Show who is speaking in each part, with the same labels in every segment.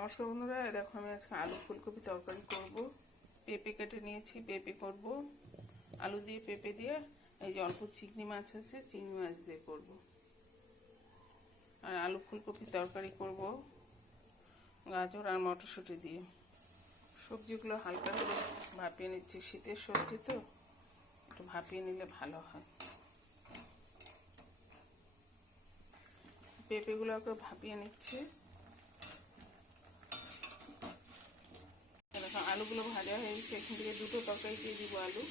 Speaker 1: নমস্কার বন্ধুরা, দেখো আমি আজকে আলু ফুলকপি তরকারি করব। পেঁপে কেটে নিয়েছি, পেঁপে করব। আলু দিয়ে পেঁপে দিয়ে, এই যে অল্প চিংড়ি মাছ আছে, চিংড়ি মাছ দিয়ে করব। আর আলু ফুলকপি তরকারি করব, গাজর আর মটরশুঁটি দিয়ে। সবজিগুলো হালকা করে ভাপিয়ে নিচ্ছি, শীতের সবজি তো, একটু ভাপিয়ে নিলে ভালো হয়। পেঁপেগুলোকে ভাপিয়ে নিচ্ছি দেখো আলুগুলো ভাজা হয়ে গেছে এখান থেকে দুটো তরকারি দিয়ে দিব আলু।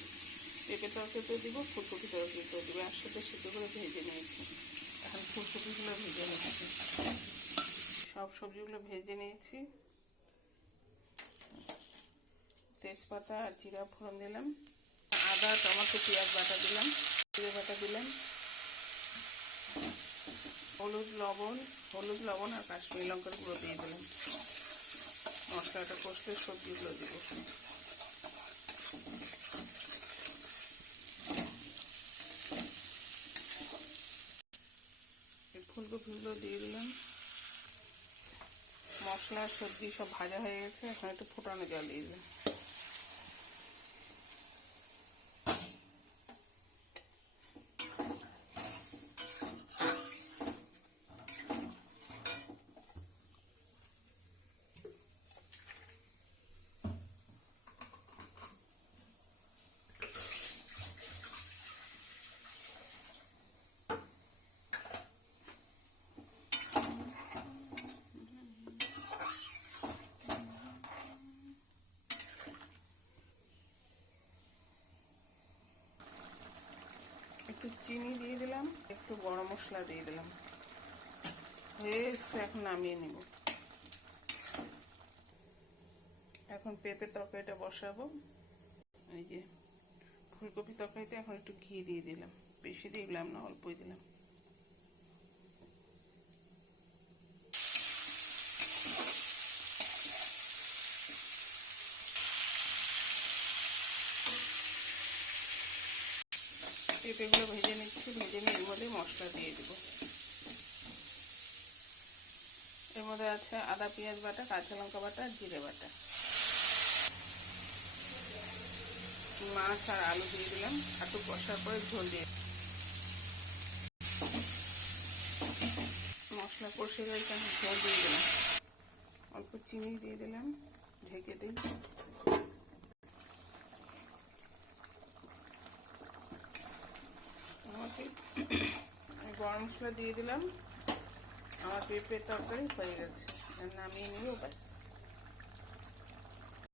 Speaker 1: পেঁপে তরকারিতেও দিব ফুলকপি তরকারিতেও দিব একসাথে সিদ্ধ করে ভেজে নিয়েছি। এখন ফুলকপিগুলো ভেজে নিচ্ছি সব সবজিগুলো ভেজে নিয়েছি। তেজপাতা আর জিরা ফোড়ন দিলাম আদা টমেটো পেঁয়াজ বাটা দিলাম জিরে বাটা দিলাম হলুদ লবণ হলুদ লবণ আর কাশ্মীর লঙ্কার গুঁড়ো দিয়ে দিলাম। মশলাটা কষলে সবজিগুলো দিব ফুলকপিগুলো দিয়ে দিলাম। মশলা, সবজি সব ভাজা হয়ে গেছে। এখন একটু ফোটানো জল দিয়ে দিলাম। একটু চিনি দিয়ে দিলাম, একটু গরম মশলা দিয়ে দিলাম। হয়ে এখন নামিয়ে নেব। এখন পেঁপে তরকারিটা বসাবো। এই যে ফুলকপি তরকারিতে এখন একটু ঘি দিয়ে দিলাম। বেশি দিয়ে দিলাম না, অল্পই দিলাম। পেঁপেগুলো ভেজে নিচ্ছি, ভেজে নিয়ে এর মধ্যে মশলা দিয়ে দেবো। এর মধ্যে আছে আদা, পেঁয়াজ বাটা, কাঁচা লঙ্কা বাটা, জিরে বাটা। মাছ আর আলু দিয়ে দিলাম, একটু কষার পরে ঝোল দিয়ে মশলা কষে গেছে ঝোল দিয়ে দিলাম। অল্প চিনি দিয়ে দিলাম, ঢেকে দিই। আমাকে গরম মশলা দিয়ে দিলাম। আমার পেঁপে তরকারি হয়ে গেছে। নামিয়ে নিয়েও ব্যাস।